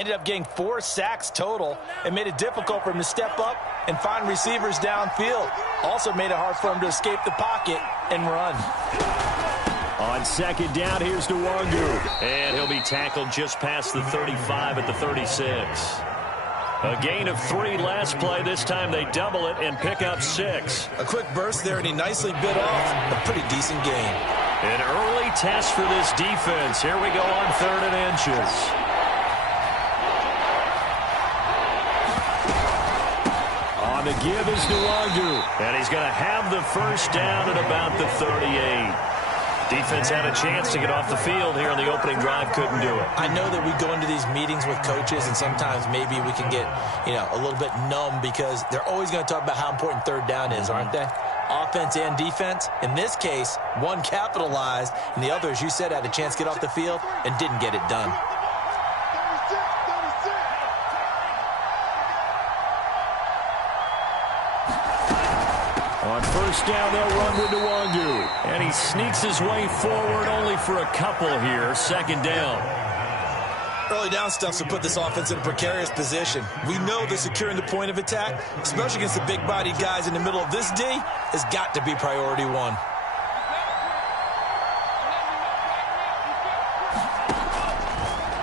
Ended up getting 4 sacks total and made it difficult for him to step up and find receivers downfield. Also made it hard for him to escape the pocket and run. On second down, here's Nwangu. And he'll be tackled just past the 35 at the 36. A gain of 3 last play. This time they double it and pick up 6. A quick burst there, and he nicely bit off a pretty decent gain. An early test for this defense. Here we go on 3rd and inches. On the give is Nwangu. And he's going to have the first down at about the 38. Defense had a chance to get off the field here on the opening drive, couldn't do it. I know that we go into these meetings with coaches, and sometimes maybe we can get, a little bit numb because they're always going to talk about how important 3rd down is, aren't they? Offense and defense. In this case, one capitalized, and the other, as you said, had a chance to get off the field and didn't get it done. On first down, they'll run with Nwangu. And he sneaks his way forward only for a couple here. 2nd down. Early down stuff to put this offense in a precarious position. We know that securing the point of attack, especially against the big-bodied guys in the middle of this D, has got to be priority 1.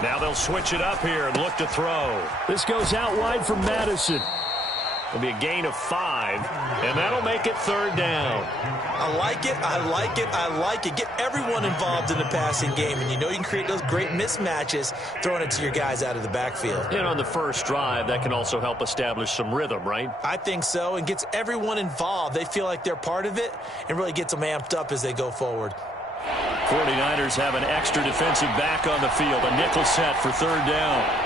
Now they'll switch it up here and look to throw. This goes out wide for Madison. It'll be a gain of 5, and that'll make it 3rd down. I like it, I like it, I like it. Get everyone involved in the passing game, and you can create those great mismatches throwing it to your guys out of the backfield. And on the first drive, that can also help establish some rhythm, right? I think so, and gets everyone involved. They feel like they're part of it and really gets them amped up as they go forward. 49ers have an extra defensive back on the field, a nickel set for 3rd down.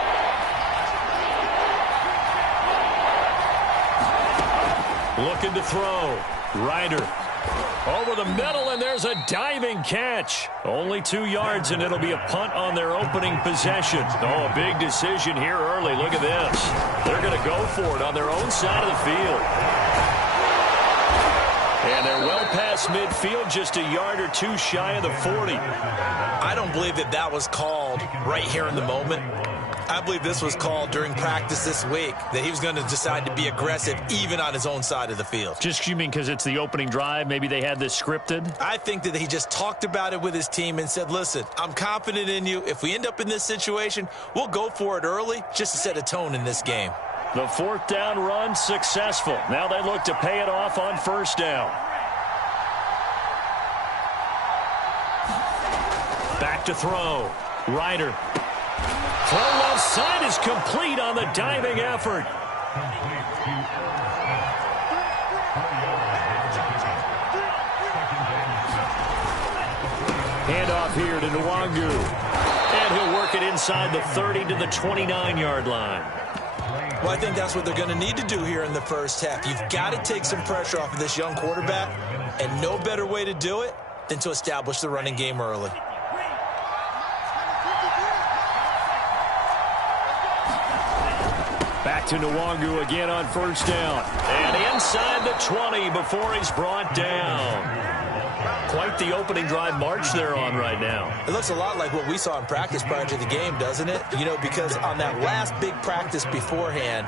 Looking to throw. Ryder. Over the middle, and there's a diving catch. Only 2 yards, and it'll be a punt on their opening possession. Oh, a big decision here early. Look at this. They're going to go for it on their own side of the field. And they're well past midfield, just a yard or 2 shy of the 40. I don't believe that was called right here in the moment. I believe this was called during practice this week, that he was going to decide to be aggressive even on his own side of the field. Just, you mean because it's the opening drive? Maybe they had this scripted? I think that he just talked about it with his team and said, listen, I'm confident in you. If we end up in this situation, we'll go for it early just to set a tone in this game. The 4th down run successful. Now they look to pay it off on 1st down. Back to throw. Ryder. Throw left side is complete on the diving effort. Handoff here to Nwangu. And he'll work it inside the 30 to the 29-yard line. Well, I think that's what they're going to need to do here in the first half. You've got to take some pressure off of this young quarterback, and no better way to do it than to establish the running game early. Back to Nwangu again on 1st down. And inside the 20 before he's brought down. Quite the opening drive march they're on right now. It looks a lot like what we saw in practice prior to the game, doesn't it? Because on that last big practice beforehand,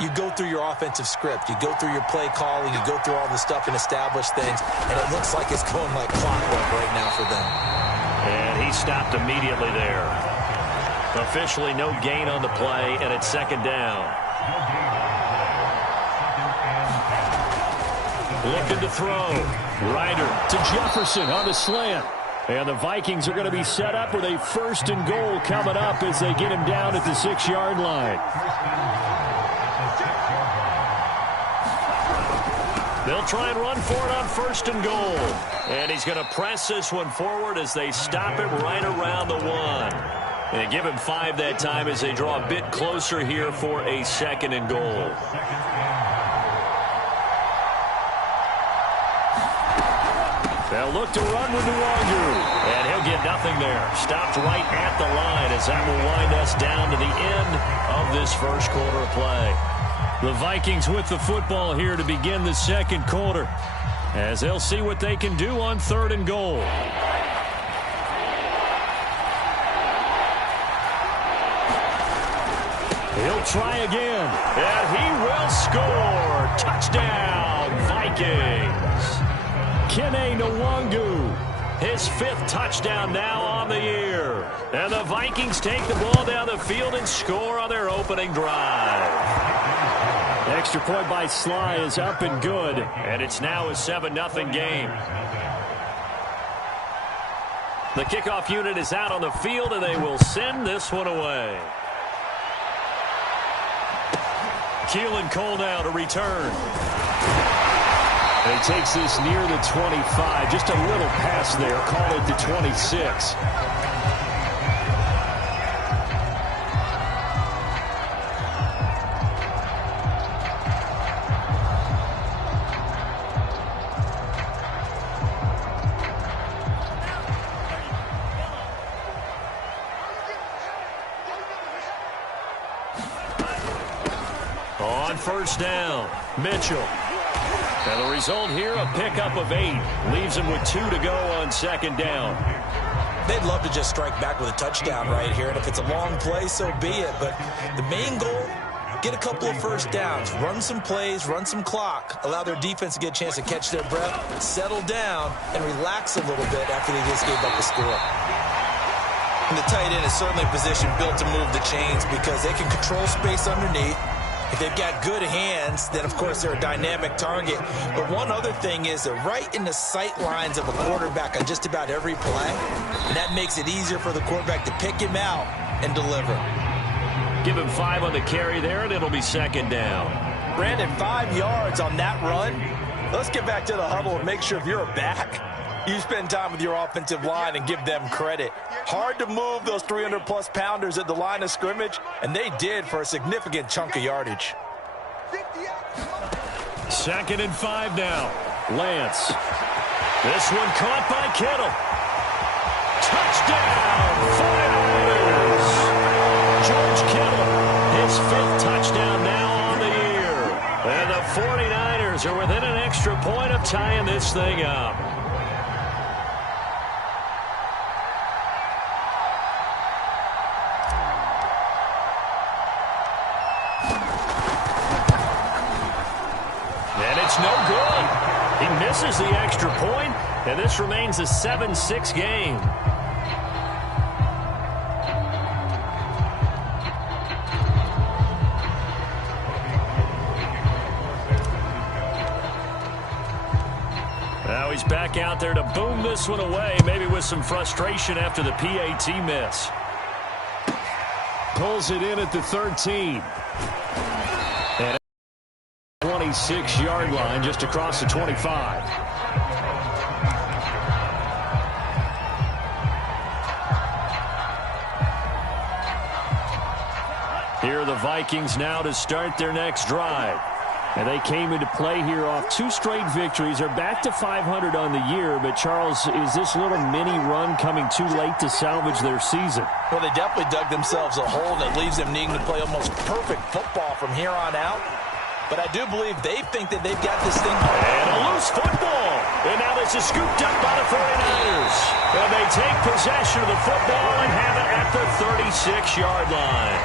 you go through your offensive script. You go through your play calling. You go through all the stuff and establish things. And it looks like it's going like clockwork right now for them. And he stopped immediately there. Officially no gain on the play, and it's 2nd down. Looking to throw. Ryder to Jefferson on the slant. And the Vikings are going to be set up with a 1st and goal coming up as they get him down at the 6-yard line. They'll try and run for it on 1st and goal. And he's going to press this one forward as they stop it right around the 1. And they give him 5 that time as they draw a bit closer here for a 2nd and goal. They'll look to run with Nwangu. And he'll get nothing there. Stopped right at the line as that will wind us down to the end of this first quarter of play. The Vikings with the football here to begin the 2nd quarter, as they'll see what they can do on 3rd and goal. He'll try again, and he will score. Touchdown, Vikings. Kene Nwangu, his 5th touchdown now on the year. And the Vikings take the ball down the field and score on their opening drive. Extra point by Sly is up and good, and it's now a 7-0 game. The kickoff unit is out on the field, and they will send this one away. Keelan Cole now to return. And he takes this near the 25. Just a little pass there. Call it the 26. On first down, Mitchell. And the result here, a pickup of 8. Leaves him with 2 to go on second down. They'd love to just strike back with a touchdown right here, and if it's a long play, so be it. But the main goal, get a couple of first downs, run some plays, run some clock, allow their defense to get a chance to catch their breath, settle down, and relax a little bit after they just gave up the score. And the tight end is certainly a position built to move the chains because they can control space underneath. If they've got good hands, then, of course, they're a dynamic target. But one other thing is they're right in the sight lines of a quarterback on just about every play, and that makes it easier for the quarterback to pick him out and deliver. Give him 5 on the carry there, and it'll be second down. Brandon, 5 yards on that run. Let's get back to the huddle and make sure if you're a back, you spend time with your offensive line and give them credit. Hard to move those 300-plus pounders at the line of scrimmage, and they did for a significant chunk of yardage. 2nd and 5 now. Lance. This one caught by Kittle. Touchdown, 49ers. George Kittle, his 5th touchdown now on the year. And the 49ers are within an extra point of tying this thing up. No good. He misses the extra point, and this remains a 7-6 game. Now he's back out there to boom this one away, maybe with some frustration after the PAT miss. Pulls it in at the 13. 26-yard line just across the 25. Here are the Vikings now to start their next drive. And they came into play here off 2 straight victories. They're back to 500 on the year. But, Charles, is this little mini run coming too late to salvage their season? Well, they definitely dug themselves a hole that leaves them needing to play almost perfect football from here on out. But I do believe they think that they've got this thing. And a loose football. And now this is scooped up by the 49ers. And they take possession of the football and have it at the 36-yard line.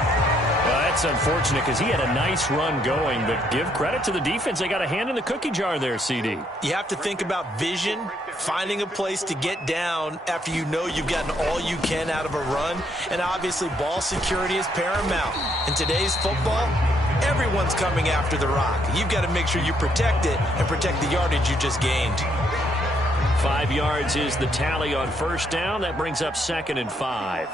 Well, that's unfortunate because he had a nice run going. But give credit to the defense. They got a hand in the cookie jar there, CD. You have to think about vision, finding a place to get down after you know you've gotten all you can out of a run. And obviously ball security is paramount. In today's football, everyone's coming after the rock. You've got to make sure you protect it and protect the yardage you just gained. 5 yards is the tally on first down. That brings up 2nd and 5.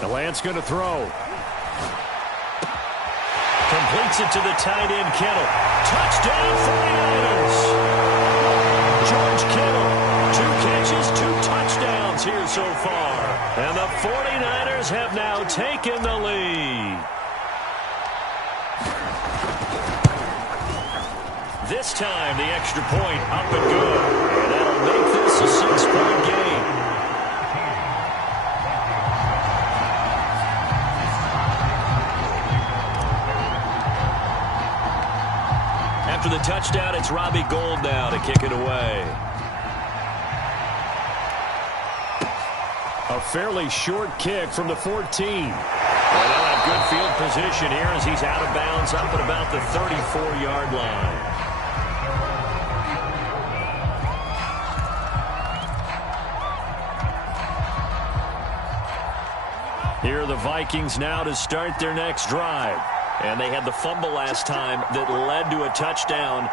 The Lance going to throw. Completes it to the tight end, Kittle. Touchdown, 49ers. George Kittle, 2 catches, 2 touchdowns here so far. And the 49ers have now taken the lead. This time, the extra point up and good. And that'll make this a 6-point game. after the touchdown, it's Robbie Gould now to kick it away. A fairly short kick from the 14. Well, they'll have good field position here as he's out of bounds up at about the 34-yard line. Here are the Vikings now to start their next drive. And they had the fumble last time that led to a touchdown.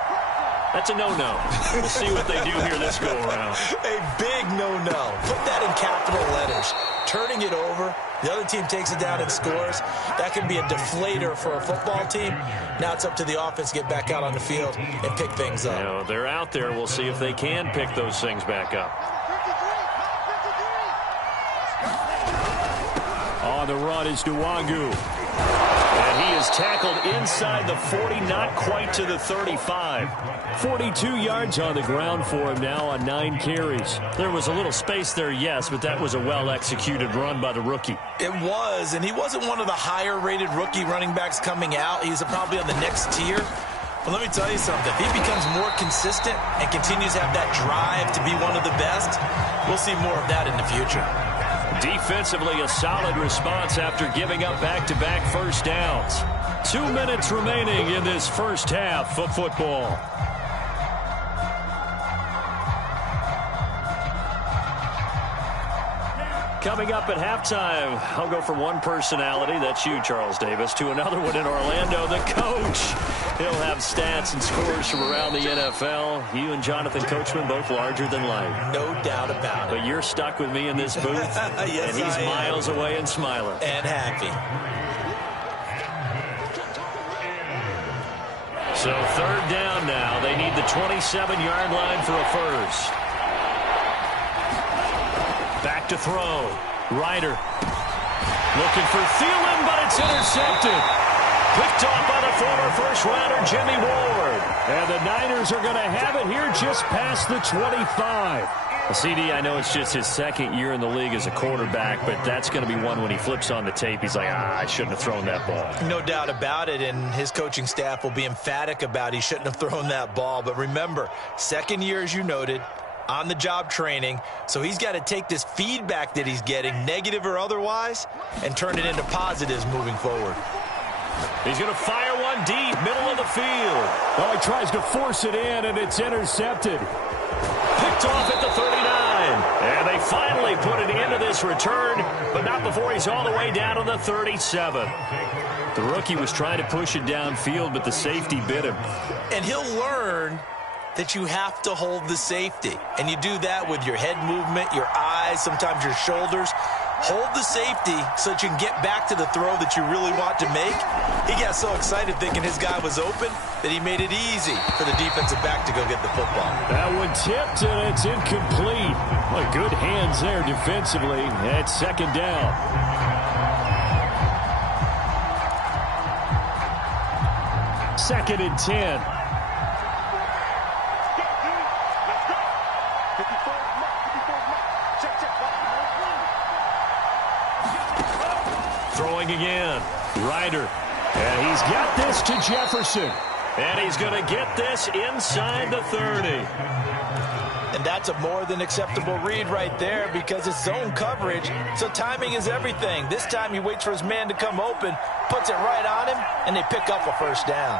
That's a no-no. We'll see what they do here this go-around. A big no-no. Put that in capital letters. Turning it over, the other team takes it down and scores. That can be a deflator for a football team. Now it's up to the offense to get back out on the field and pick things up. You know, they're out there. We'll see if they can pick those things back up. On the run is Nwangu. And he is tackled inside the 40, not quite to the 35. 42 yards on the ground for him now on 9 carries. There was a little space there, yes, but that was a well-executed run by the rookie. It was, and he wasn't one of the higher-rated rookie running backs coming out. He's probably on the next tier. But let me tell you something. If he becomes more consistent and continues to have that drive to be one of the best, we'll see more of that in the future. Defensively, a solid response after giving up back-to-back first downs. 2 minutes remaining in this first half of football. Coming up at halftime, I'll go from one personality, that's you, Charles Davis, to another one in Orlando, the coach. He'll have stats and scores from around the NFL. You and Jonathan Coachman both larger than life. No doubt about it. But you're stuck with me in this booth, yes, and he's miles away and smiling. And happy. So third down now. They need the 27-yard line for a first. Back to throw. Ryder looking for Thielen, but it's intercepted. Picked off by the former first-rounder Jimmy Ward. And the Niners are going to have it here just past the 25. CD, I know it's just his second year in the league as a quarterback, but that's going to be one when he flips on the tape. He's like, I shouldn't have thrown that ball. No doubt about it, and his coaching staff will be emphatic about he shouldn't have thrown that ball. But remember, second year, as you noted, on-the-job training, so he's got to take this feedback that he's getting, negative or otherwise, and turn it into positives moving forward. He's going to fire one deep, middle of the field. Well, he tries to force it in, and it's intercepted. Picked off at the 39. And they finally put an end to this return, but not before he's all the way down to the 37. The rookie was trying to push it downfield, but the safety bit him. And he'll learn that you have to hold the safety. And you do that with your head movement, your eyes, sometimes your shoulders. Hold the safety so that you can get back to the throw that you really want to make. He got so excited thinking his guy was open that he made it easy for the defensive back to go get the football. That one tipped, and it's incomplete. Well, good hands there defensively at second down. Second and 10. Throwing again. Ryder. And he's got this to Jefferson. And he's going to get this inside the 30. And that's a more than acceptable read right there because it's zone coverage, so timing is everything. This time he waits for his man to come open, puts it right on him, and they pick up a first down.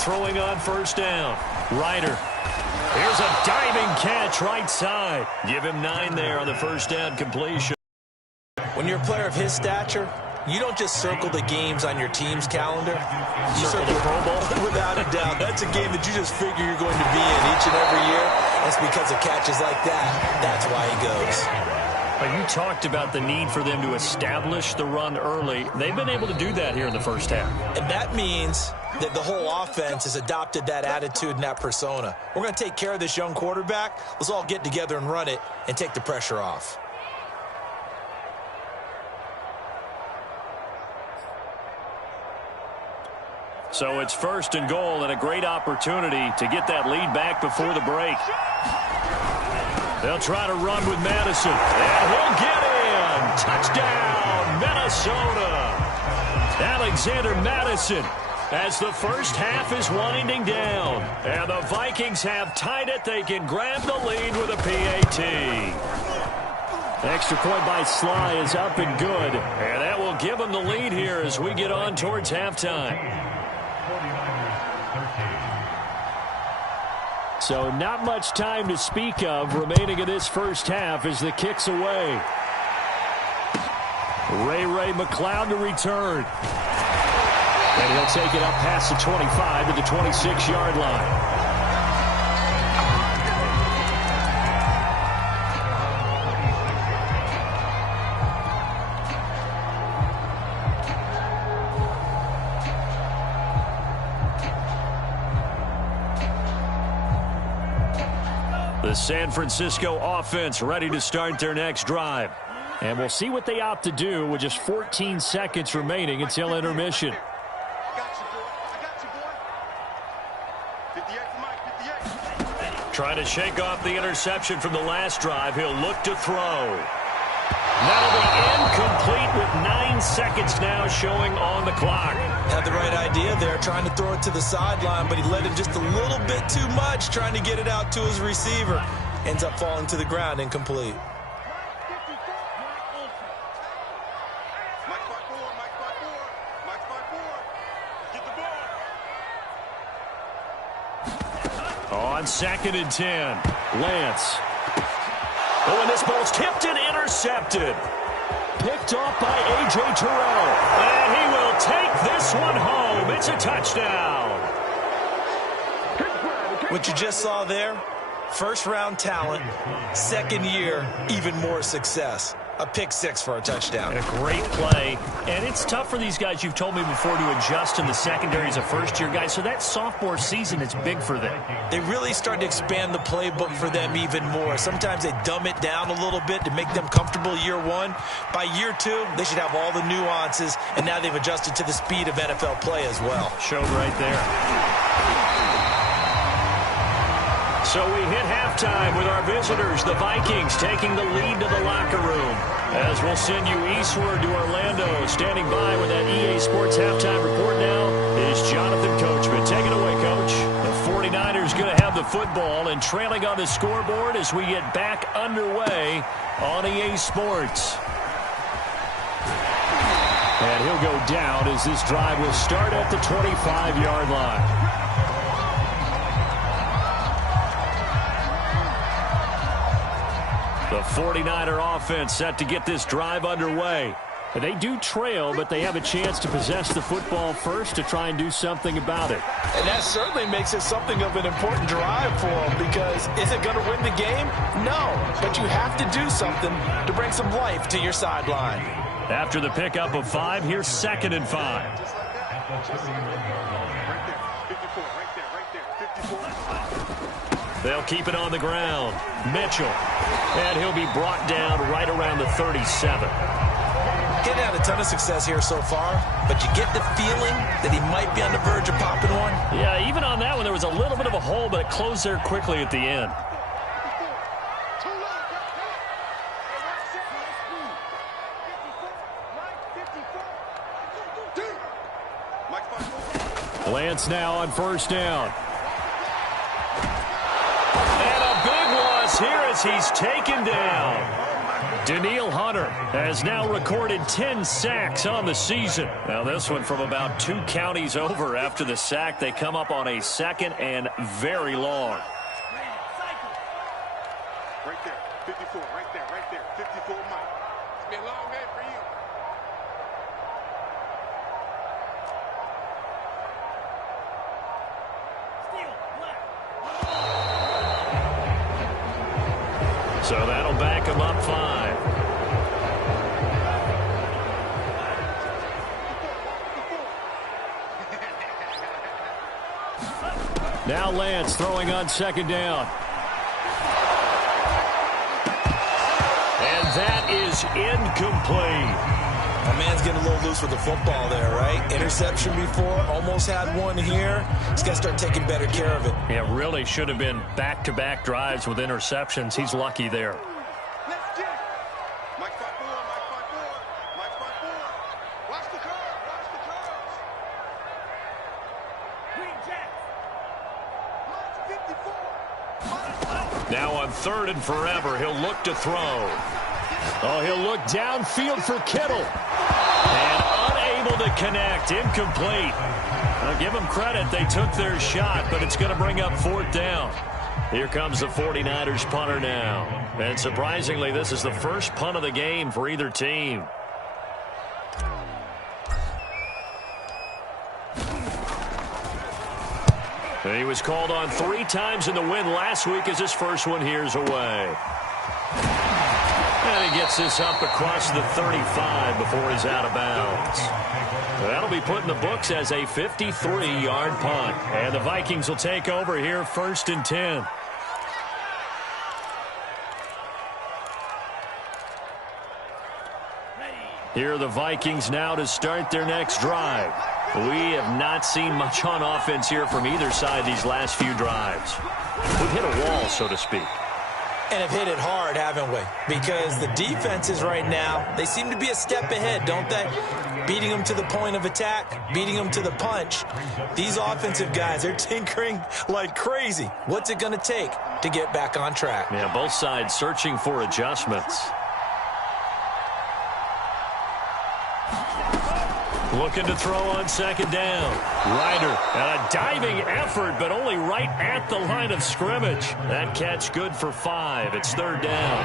Throwing on first down. Ryder. Here's a diving catch right side. Give him 9 there on the first down completion. When you're a player of his stature, you don't just circle the games on your team's calendar. You circle the Pro Bowl. Without a doubt. That's a game that you just figure you're going to be in each and every year. It's because of catches like that. That's why he goes. You talked about the need for them to establish the run early. They've been able to do that here in the first half. And that means that the whole offense has adopted that attitude and that persona. We're going to take care of this young quarterback. Let's all get together and run it and take the pressure off. So it's first and goal and a great opportunity to get that lead back before the break. They'll try to run with Madison. And he'll get in. Touchdown, Minnesota. Alexander Madison, as the first half is winding down. And the Vikings have tied it. They can grab the lead with a PAT. Extra point by Sly is up and good. And that will give them the lead here as we get on towards halftime. So not much time to speak of remaining in this first half as the kick's away. Ray McLeod to return. And he'll take it up past the 25 to the 26-yard line. The San Francisco offense ready to start their next drive. And we'll see what they opt to do with just 14 seconds remaining until intermission. Trying to shake off the interception from the last drive. He'll look to throw. That'll be incomplete with 9 seconds now showing on the clock. Had the right idea there, trying to throw it to the sideline, but he let him just a little bit too much, trying to get it out to his receiver. Ends up falling to the ground, incomplete. On 2nd and 10. Lance. Oh, and this ball's tipped and intercepted. Picked off by A.J. Terrell. And he will take this one home. It's a touchdown. What you just saw there, first-round talent, second year, even more success. A pick six for a touchdown. And a great play. And it's tough for these guys, you've told me before, to adjust in the secondary as a first-year guy. So that sophomore season is big for them. They really start to expand the playbook for them even more. Sometimes they dumb it down a little bit to make them comfortable year one. By year two, they should have all the nuances, and now they've adjusted to the speed of NFL play as well. Showed right there. So we hit halftime with our visitors, the Vikings, taking the lead to the locker room. As we'll send you eastward to Orlando. Standing by with that EA Sports halftime report now is Jonathan Coachman. Take it away, Coach. The 49ers going to have the football and trailing on the scoreboard as we get back underway on EA Sports. And he'll go down as this drive will start at the 25-yard line. The 49er offense set to get this drive underway. They do trail, but they have a chance to possess the football first to try and do something about it. And that certainly makes it something of an important drive for them, because is it going to win the game? No, but you have to do something to bring some life to your sideline. After the pickup of 5, here's 2nd and 5. They'll keep it on the ground. Mitchell. And he'll be brought down right around the 37. Getting had a ton of success here so far, but you get the feeling that he might be on the verge of popping one. Yeah, even on that one, there was a little bit of a hole, but it closed there quickly at the end. Lance now on 1st down. Here as he's taken down. Daniil Hunter has now recorded 10 sacks on the season. Now this one from about 2 counties over after the sack. They come up on a 2nd and very long. Right there, 54, right there, 54, Mike. It's been a long day for you. So that'll back him up 5. Now Lance throwing on 2nd down. And that is incomplete. My man's getting a little loose with the football there, right? Interception before, almost had one here. He's got to start taking better care of it. Yeah, really should have been back-to-back drives with interceptions. He's lucky there. Let's get it. Mike 5-4, Mike 5-4, Mike 5-4. Now on 3rd and forever, he'll look to throw. Oh, he'll look downfield for Kittle. And unable to connect. Incomplete. I'll give them credit. They took their shot, but it's going to bring up 4th down. Here comes the 49ers punter now. And surprisingly, this is the first punt of the game for either team. He was called on 3 times in the win last week as his first one here's away. And he gets this up across the 35 before he's out of bounds. That'll be put in the books as a 53-yard punt. And the Vikings will take over here 1st and 10. Here are the Vikings now to start their next drive. We have not seen much on offense here from either side these last few drives. We've hit a wall, so to speak. And have hit it hard, haven't we? Because the defenses right now, they seem to be a step ahead, don't they? Beating them to the point of attack, beating them to the punch. These offensive guys, they're tinkering like crazy. What's it going to take to get back on track? Yeah, both sides searching for adjustments. Looking to throw on 2nd down. Ryder, and a diving effort, but only right at the line of scrimmage. That catch good for 5. It's 3rd down.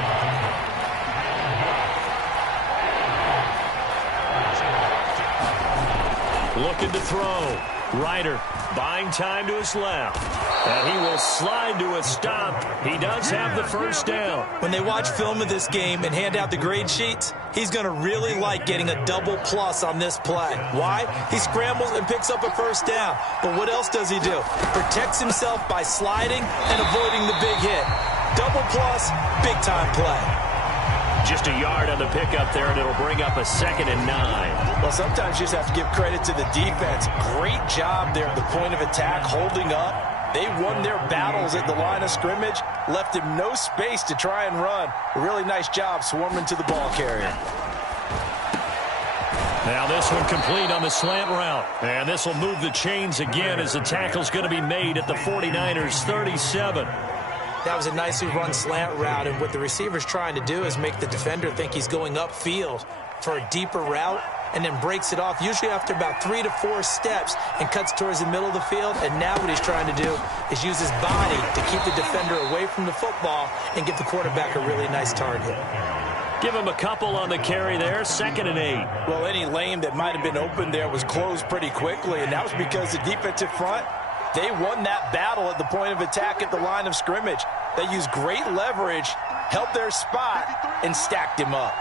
Looking to throw. Ryder buying time to his left. And he will slide to a stop. He does have the 1st down. When they watch film of this game and hand out the grade sheets, he's going to really like getting a double plus on this play. Why? He scrambles and picks up a 1st down. But what else does he do? Protects himself by sliding and avoiding the big hit. Double plus, big-time play. Just a yard on the pickup there, and it'll bring up a 2nd and 9. Well, sometimes you just have to give credit to the defense. Great job there at the point of attack, holding up. They won their battles at the line of scrimmage, left him no space to try and run. A really nice job swarming to the ball carrier. Now this one complete on the slant route. And this will move the chains again as the tackle's going to be made at the 49ers 37. That was a nicely run slant route, and what the receiver's trying to do is make the defender think he's going upfield for a deeper route, and then breaks it off, usually after about 3 to 4 steps, and cuts towards the middle of the field. And now what he's trying to do is use his body to keep the defender away from the football and give the quarterback a really nice target. Give him a couple on the carry there, 2nd and 8. Well, any lane that might have been open there was closed pretty quickly, and that was because the defensive front, they won that battle at the point of attack at the line of scrimmage. They used great leverage, held their spot, and stacked him up.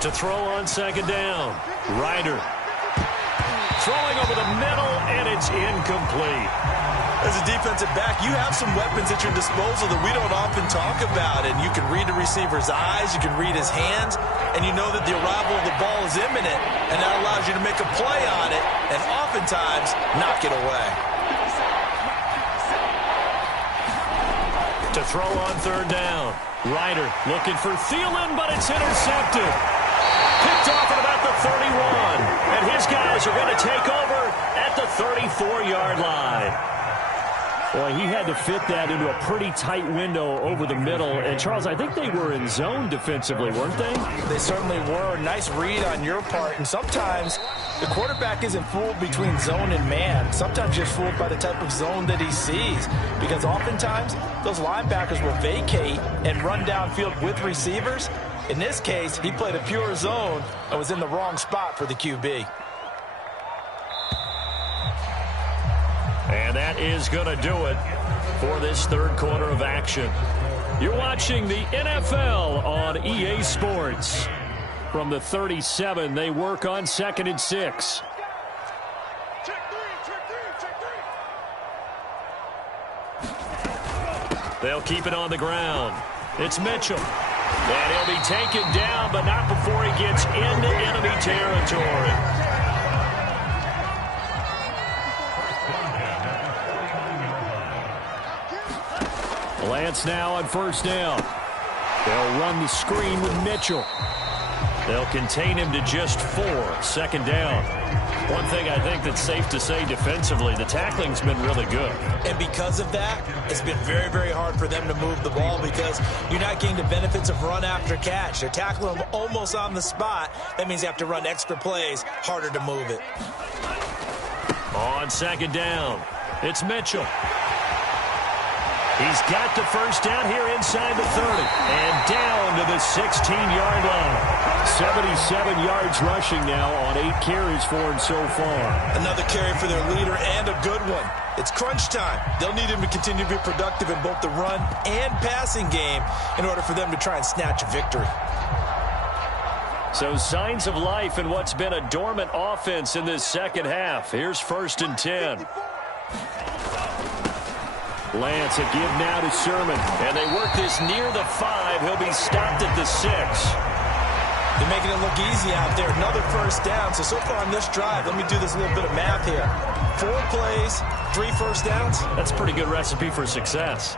To throw on 2nd down. Ryder throwing over the middle, and it's incomplete. As a defensive back, you have some weapons at your disposal that we don't often talk about, and you can read the receiver's eyes, you can read his hands, and you know that the arrival of the ball is imminent, and that allows you to make a play on it, and oftentimes knock it away. To throw on 3rd down. Ryder looking for Thielen, but it's intercepted. Picked off at about the 31. And his guys are going to take over at the 34-yard line. Boy, he had to fit that into a pretty tight window over the middle. And, Charles, I think they were in zone defensively, weren't they? They certainly were. Nice read on your part. And sometimes the quarterback isn't fooled between zone and man. Sometimes you're fooled by the type of zone that he sees. Because oftentimes, those linebackers will vacate and run downfield with receivers. In this case, he played a pure zone and was in the wrong spot for the QB. And that is going to do it for this 3rd quarter of action. You're watching the NFL on EA Sports. From the 37, they work on 2nd and 6. They'll keep it on the ground. It's Mitchell. And he'll be taken down, but not before he gets into enemy territory. Lance now on 1st down. They'll run the screen with Mitchell. They'll contain him to just 4. Second down. One thing I think that's safe to say defensively, the tackling's been really good. And because of that, it's been very, very hard for them to move the ball because you're not getting the benefits of run after catch. They're tackling them almost on the spot. That means you have to run extra plays, harder to move it. On second down, it's Mitchell. He's got the first down here inside the 30 and down to the 16-yard line. 77 yards rushing now on 8 carries for him so far. Another carry for their leader and a good one. It's crunch time. They'll need him to continue to be productive in both the run and passing game in order for them to try and snatch a victory. So signs of life in what's been a dormant offense in this second half. Here's 1st and 10. Lance, a give now to Sermon. And they work this near the 5. He'll be stopped at the 6. They're making it look easy out there. Another first down. So far on this drive, let me do this little bit of math here. 4 plays, 3 first downs. That's a pretty good recipe for success.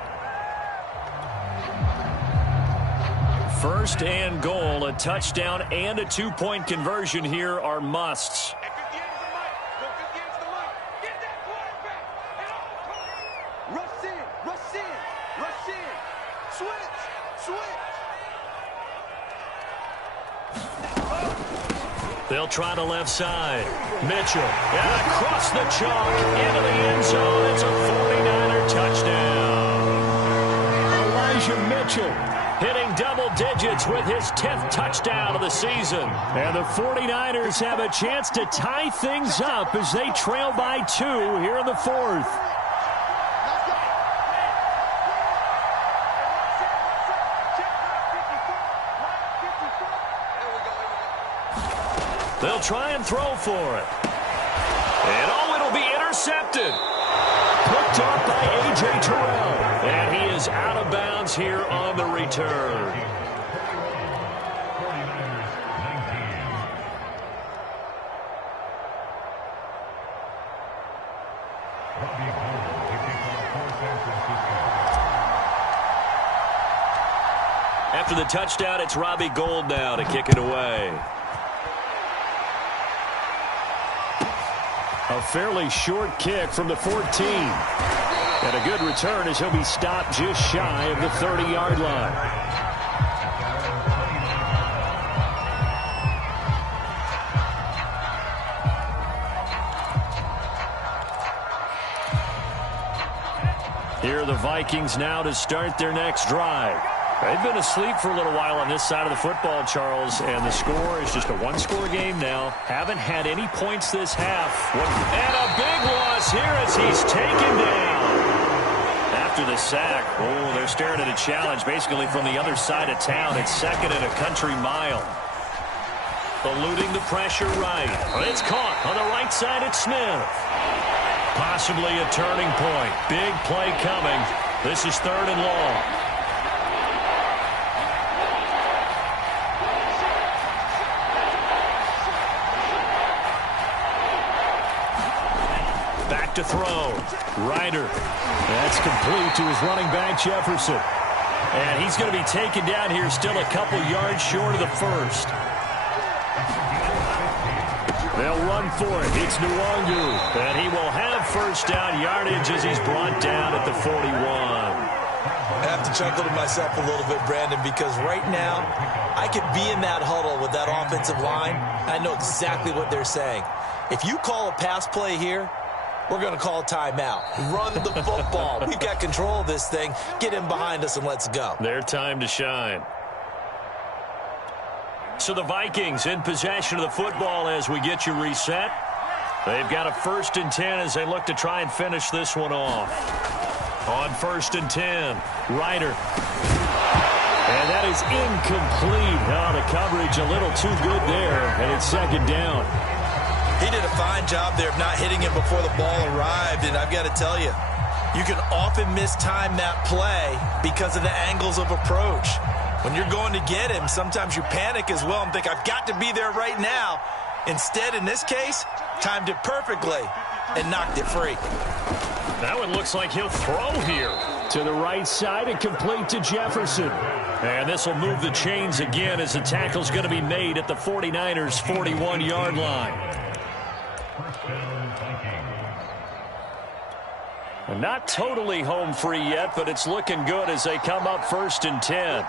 1st and goal, a touchdown and a 2-point conversion here are musts. They'll try to left side. Mitchell, and across the chalk, into the end zone. It's a 49er touchdown. Elijah Mitchell hitting double digits with his 10th touchdown of the season. And the 49ers have a chance to tie things up as they trail by 2 here in the 4th. They'll try and throw for it. And it'll be intercepted. Picked off by A.J. Terrell. And he is out of bounds here on the return. After the touchdown, it's Robbie Gould now to kick it away. A fairly short kick from the 14. And a good return as he'll be stopped just shy of the 30-yard line. Here are the Vikings now to start their next drive. They've been asleep for a little while on this side of the football, Charles, and the score is just a one-score game now. Haven't had any points this half. And a big loss here as he's taken down. After the sack, they're staring at a challenge basically from the other side of town. It's 2nd and a country mile. Eluding the pressure right. It's caught on the right side at Smith. Possibly a turning point. Big play coming. This is 3rd and long. To throw. Ryder. That's complete to his running back, Jefferson. And he's going to be taken down here still a couple yards short of the 1st. They'll run for it. It's Nwangu. And he will have 1st down yardage as he's brought down at the 41. I have to chuckle to myself a little bit, Brandon, because right now I could be in that huddle with that offensive line. I know exactly what they're saying. If you call a pass play here, we're going to call a timeout. Run the football. We've got control of this thing. Get him behind us and let's go. Their time to shine. So the Vikings in possession of the football as we get you reset. They've got a 1st and 10 as they look to try and finish this one off. On 1st and 10, Ryder. And that is incomplete. The coverage a little too good there, and it's 2nd down. He did a fine job there of not hitting him before the ball arrived, and I've got to tell you, you can often mistime that play because of the angles of approach. When you're going to get him, sometimes you panic as well and think, I've got to be there right now. Instead, in this case, timed it perfectly and knocked it free. That one looks like he'll throw here. To the right side and complete to Jefferson. And this will move the chains again as the tackle's going to be made at the 49ers' 41-yard line. And not totally home free yet, but it's looking good as they come up 1st and 10.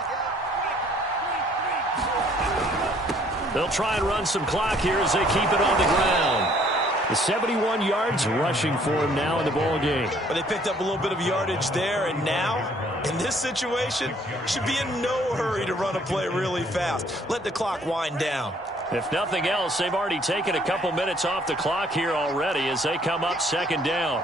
They'll try and run some clock here as they keep it on the ground. The 71 yards rushing for him now in the ball game. But they picked up a little bit of yardage there, and now, in this situation, should be in no hurry to run a play really fast. Let the clock wind down. If nothing else, they've already taken a couple minutes off the clock here already as they come up 2nd down.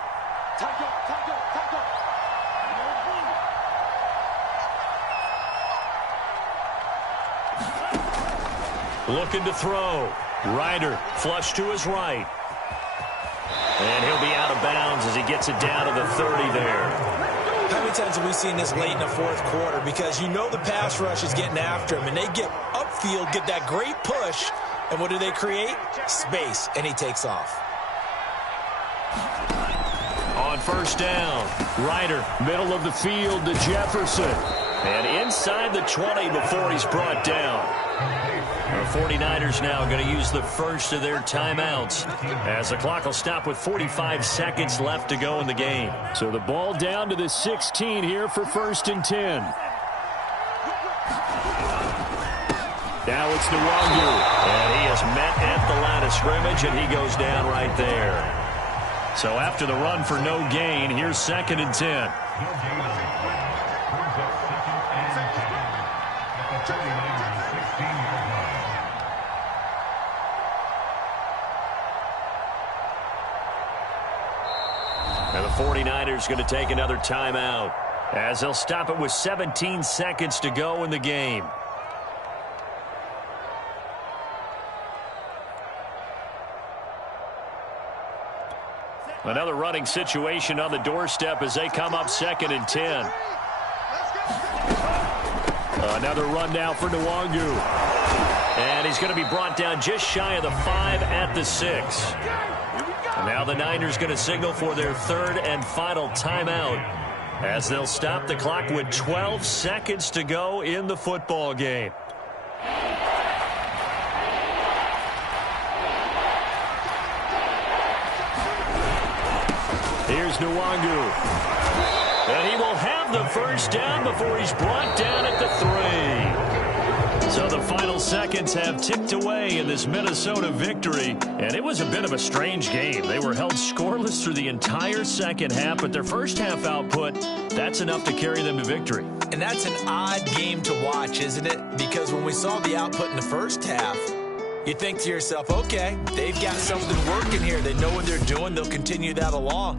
Looking to throw. Ryder flush to his right. And he'll be out of bounds as he gets it down to the 30 there. How many times have we seen this late in the 4th quarter? Because you know the pass rush is getting after him, and they get upfield, get that great push, and what do they create? Space, and he takes off. On 1st down, Ryder, middle of the field to Jefferson. And inside the 20 before he's brought down. The 49ers now going to use the first of their timeouts as the clock will stop with 45 seconds left to go in the game. So the ball down to the 16 here for 1st and 10. Now it's Nwangu. And he is met at the line of scrimmage, and he goes down right there. So after the run for no gain, here's 2nd and 10. And the 49ers going to take another timeout as they'll stop it with 17 seconds to go in the game. Another running situation on the doorstep as they come up 2nd and 10. Another run now for Nwangu. And he's going to be brought down just shy of the 5 at the 6. And now the Niners going to signal for their 3rd and final timeout as they'll stop the clock with 12 seconds to go in the football game. Here's Nwangu. And he will have the 1st down before he's brought down at the 3. So the final seconds have ticked away in this Minnesota victory. And it was a bit of a strange game. They were held scoreless through the entire second half, but their first half output, that's enough to carry them to victory. And that's an odd game to watch, isn't it? Because when we saw the output in the first half, you think to yourself, okay, they've got something working here. They know what they're doing. They'll continue that along.